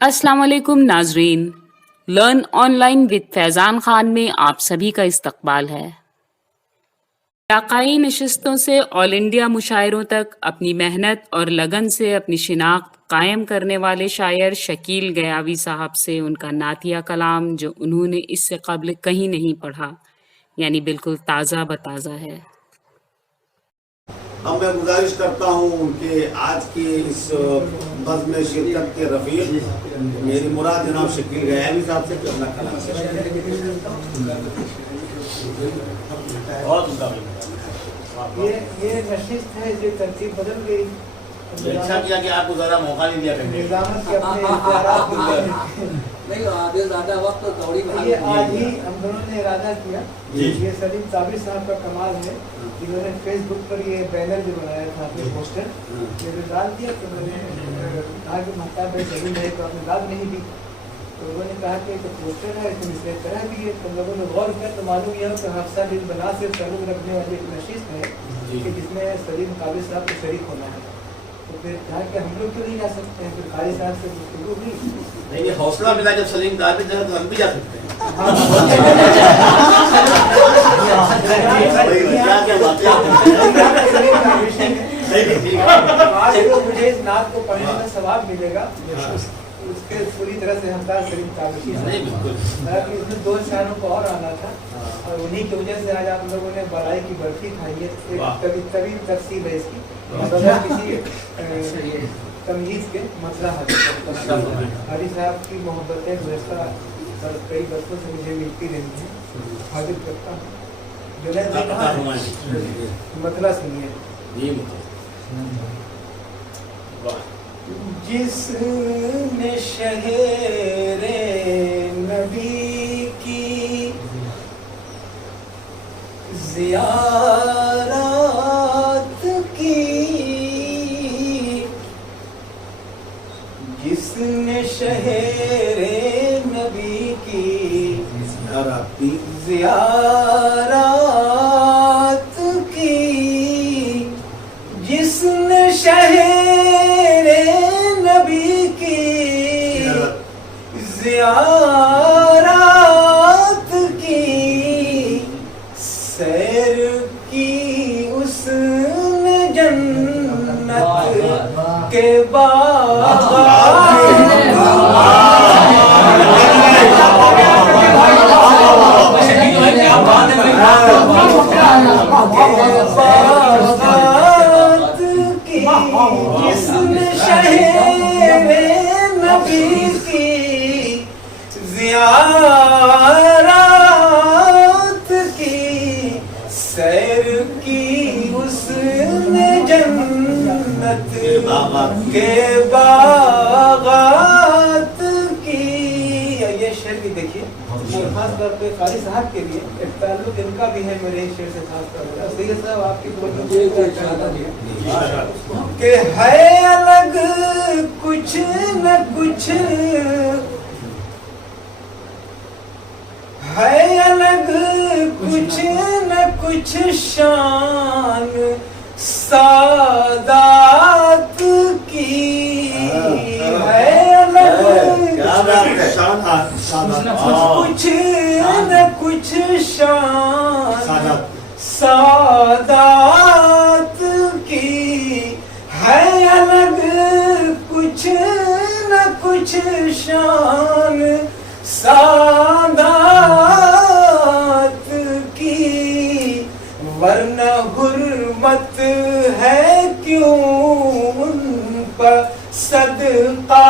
السلام علیکم ناظرین، لرن آن لائن وتھ فیضان خان میں آپ سبھی کا استقبال ہے۔ علاقائی نشستوں سے آل انڈیا مشاعروں تک اپنی محنت اور لگن سے اپنی شناخت قائم کرنے والے شاعر شکیل گیاوی صاحب سے ان کا نعتیہ کلام جو انہوں نے اس سے قبل کہیں نہیں پڑھا، یعنی بالکل تازہ بتازہ ہے۔ اب میں گزارش کرتا ہوں کہ آج کی اس بزم میں شرکت کے رفیق میری مراد جناب شکیل گیاوی صاحب سے اپنا کلام یہ نشست ہے جو ترتیب بدل گئی، اچھا کیا کہ آپ کو ذرا موقع نہیں دیا کرنے نظامت کے اپنے اختیارات نہیں آگے زیادہ وقت دوڑی یہ آج ہی ہم دونوں نے ارادہ کیا۔ جی۔ یہ سلیم صابر صاحب کا کمال ہے، جنہوں نے فیس بک پر یہ بینر جو بنایا تھا اپنے پوسٹر یہ ڈال دیا، تو میں نے کہا کہ محتاب سلیم ہے تو آپ نے داد نہیں دی، تو انہوں نے کہا کہ پوسٹر ہے اس میں طرح بھی ہے، تو لوگوں نے غور کیا تو معلوم یہ ہو کہ حفصہ بن بنا سے تعلق رکھنے والی ایک نشست ہے کہ جس میں سلیم قابل صاحب کو شریک ہونا ہے۔ تو پھر کہا کہ ہم لوگ کیوں نہیں جا سکتے ہیں؟ پھر قاری صاحب سے گفتگو ہوئی۔ نہیں، یہ حوصلہ ملا جب سلیم قابل جگہ تو ہم بھی جا سکتے ہیں۔ آج جو مجھے اس نعت کو پڑھنے میں ثواب ملے گا اس کے پوری طرح سے ہمدار سلیم قابل صاحب، اس میں دو شاعروں کو اور آنا تھا اور انہی کی وجہ سے آج آپ لوگوں نے برائی کی برفی کھائی ہے۔ ایک طویل تفصیل ہے اس کی، بغیر کسی تمیز کے مسئلہ حاجی صاحب کی محبتیں گزشتہ کئی برسوں سے مجھے ملتی رہی ہیں، حاضر کرتا ہوں۔ جنید نے کہا مطلع سنیے۔ جس نے شہر نبی کی زیارت کی، جس نے شہر نبی کی زیارت کی، جس نے شہر نبی کی زیارت کی، سیر کی اس نے جنت کے باغات کی، جس نے شہر نبی کی زیارت کی، سیر کی اس نے جنت کے باغات کی۔ یہ شعر بھی دیکھیے، خاص طور پہ قاری صاحب کے لیے ایک تعلق ان کا بھی ہے میرے شعر سے، خاص طور پر سید صاحب آپ کی کہ ہے الگ کچھ نہ کچھ، ہے الگ کچھ نہ کچھ شان سادات کی، ہے الگ کچھ نہ کچھ شان سادات کی، ہے الگ کچھ نہ کچھ شان سادات کی، ورنہ حرمت ہے کیوں ان پر صدقات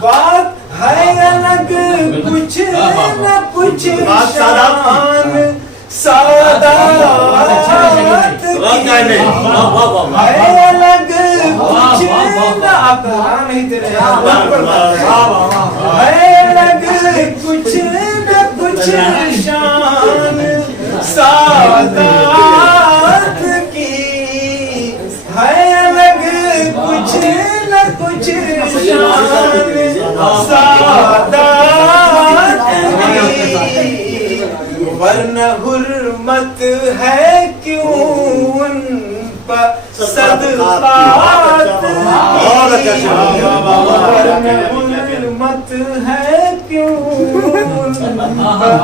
بات ہے الگ کچھ نہ کچھ شان سادات کی، ہے الگ کچھ نہ نہیں تیرے ہے الگ کچھ نہ کچھ شان سادات کی، ہے الگ کچھ نہ کچھ سادات کی ورنہ حرمت ہے کیوں ان پر صدقات ورنہ حرمت ہے کیوں ان پر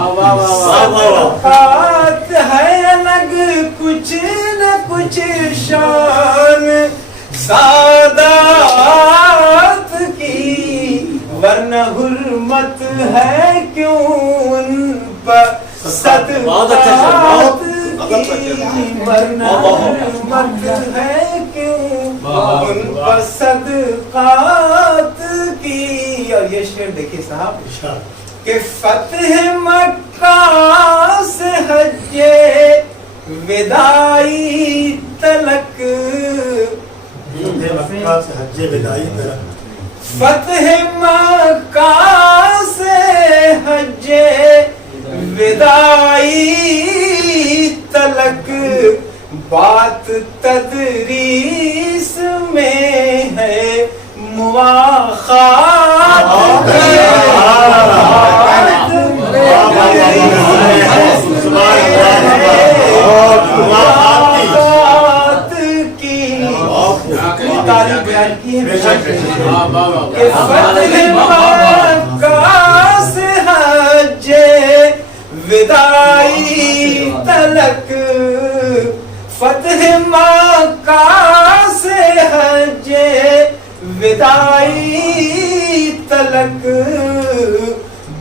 صدقات ہے الگ کچھ نہ کچھ شان سادات کی ورنہ حرمت ہے کیوں ان پر صدقات کی ورنہ حرمت ہے کیوں ان پر صدقات کی. اور یہ شعر دیکھیے صاحب کہ فتح مکہ سے حج ودائی تلک فتح مکہ سے حج ودائی تلک بات تدریس میں ہے مواخات کی فتح مکہ سے حج ودائی تلک فتح مکہ سے حج ودائی تلک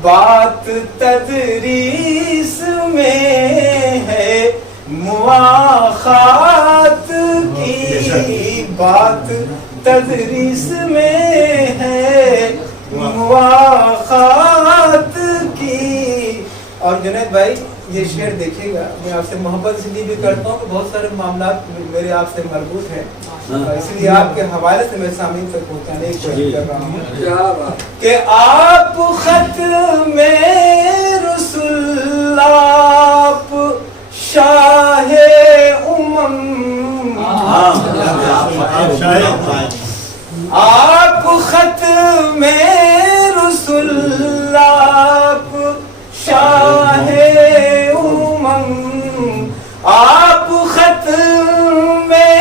بات تدریس میں ہے مواخات کی بات تدریس میں ہے مواخات کی. اور جنید بھائی یہ شعر دیکھیے گا, میں آپ سے محبت اس لیے بھی کرتا ہوں کہ بہت سارے معاملات میرے آپ سے مربوط ہیں, اس لیے آپ کے حوالے سے میں سامعین تک پہنچانے کی کوشش کر رہا ہوں کہ آپ خط میں رسول آپ شاہ امم آپ خط میں رسول آپ شاہ امم آپ خط میں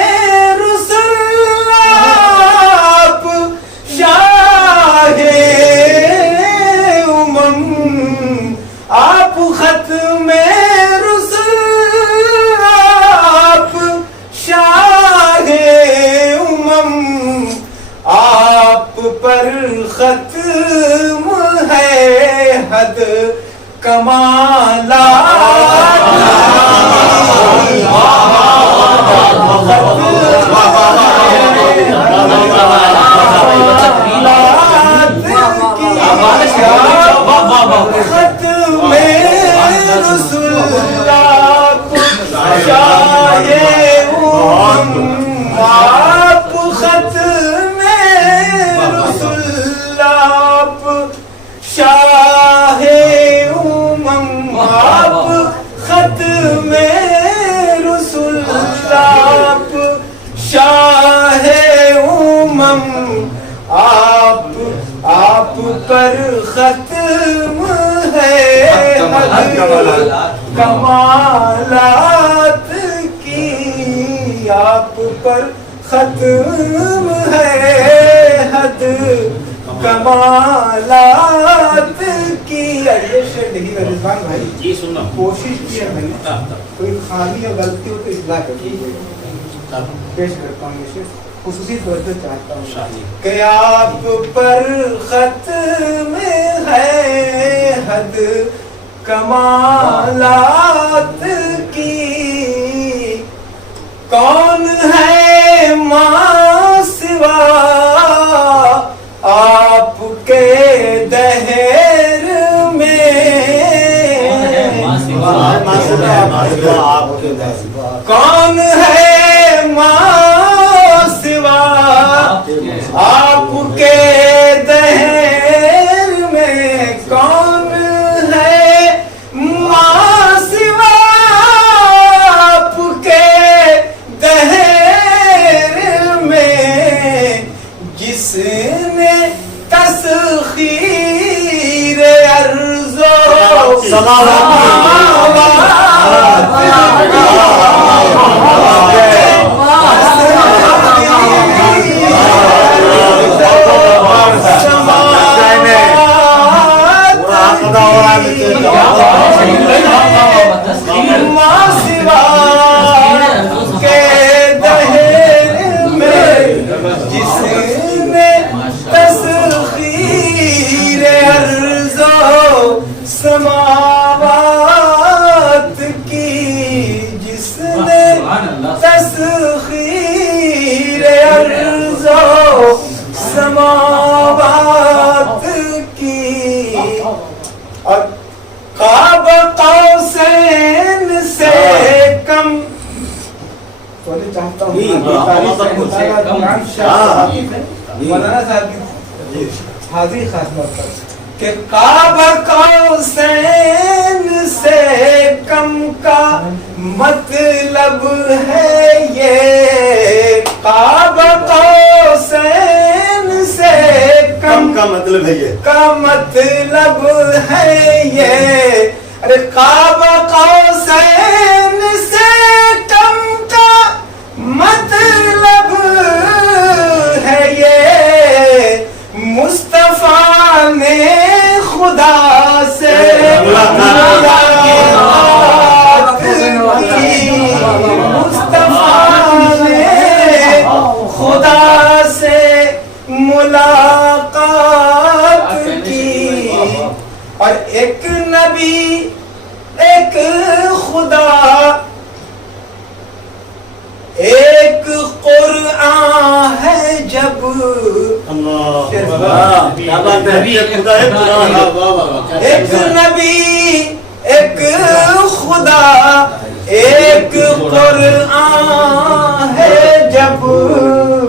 رسول آپ شاہ امم آپ خط میں رسول آپ شاہ امم آپ پر ختم ہے حد کمالات خط میں رسول آپ شاہ امم آپ خط میں رسول آپ شاہ آپ خط میں رسول آپ شاہ امم آپ پر ختم ہے کمالات کی آپ پر ختم ہے حد کمالات کی. یہ شعر دیکھیے گا رضوان بھائی, جی سننا کوشش کی ہے میں نے, کوئی خامی یا غلطی ہو تو اصلاح کر دیجیے. پیش کرتا ہوں یہ شعر خصوصی طور سے چاہتا ہوں کہ آپ پر ختم ہے حد کمالات کی کون ہے ماں سوا آپ کے دہر میں کون ہے ماں سوا آپ کے دہر میں کون ہے ماں سوا آپ کے دہر میں جس نے تسخیر ارض و سماوات کی جس نے تسخیر ارض و سماوات کی اور قاب قوسین سے کم چاہتا ہوں مولانا صاحب کی حاضری خاص بات پر کہ قاب قوسین سے کم کا مطلب ہے یہ قاب قوسین سے کم کا مطلب ہے یہ کا مطلب ہے یہ ارے قاب قوسین سے کم کا مطلب ہے یہ مصطفیٰ نے خدا سے ملاقات کی مصطفیٰ نے خدا سے ملاقات کی اور ایک نبی ایک خدا ایک قرآن ہے جب ایک نبی ایک خدا ایک قرآن ہے جب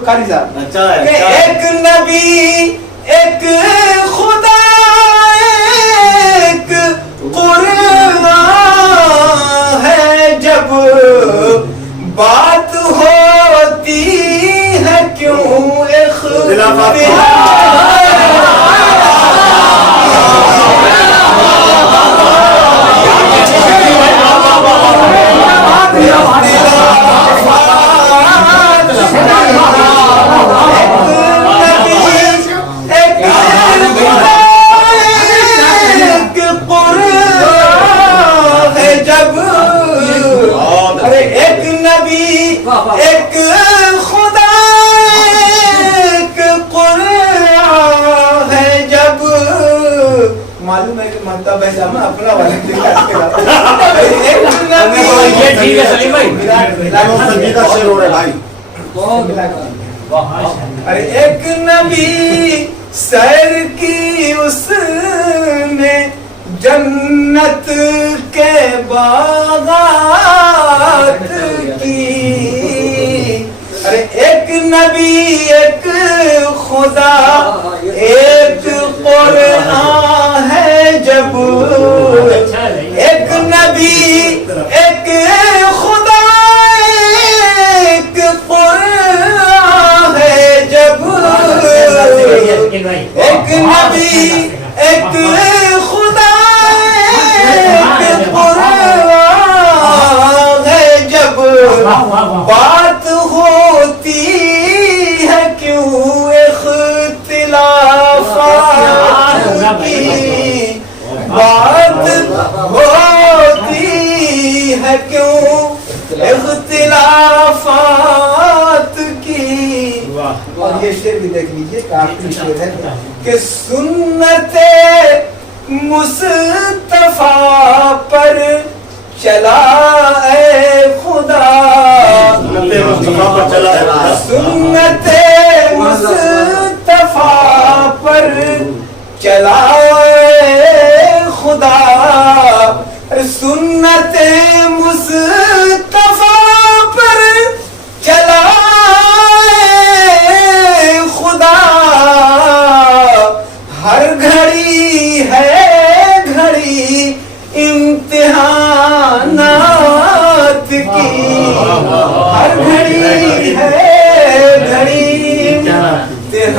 قاری صاحب ایک نبی ایک خدا ایک قرآن ہے جب بات ہوتی ہے کیوں اختلاف ایک خدا ایک قرآن ہے جب معلوم ہے کہ منتا بھائی اپنا والد ارے ایک نبی سیر کی اس نے جنت کے باغات کی ارے ایک نبی ایک خدا ایک قرآن ہے جب ایک نبی ایک خدا ایک قرآن ہے جب ایک نبی ایک خدا ایک قرآن ہے جب بات ہوتی ہے کیوں اختلافات کی بات ہوتی ہے کیوں اختلافات کی اور یہ شعر بھی دیکھ لیجئے آخری شعر ہے کہ سنت مصطفیٰ پر چلا اے خدا سنت مصطفیٰ پر چلا اے خدا سنت مصطفیٰ پر چلا خدا ہر گھڑی ہے گھڑی امتحانات کی ہر گھڑی ہے گھڑی امتحانات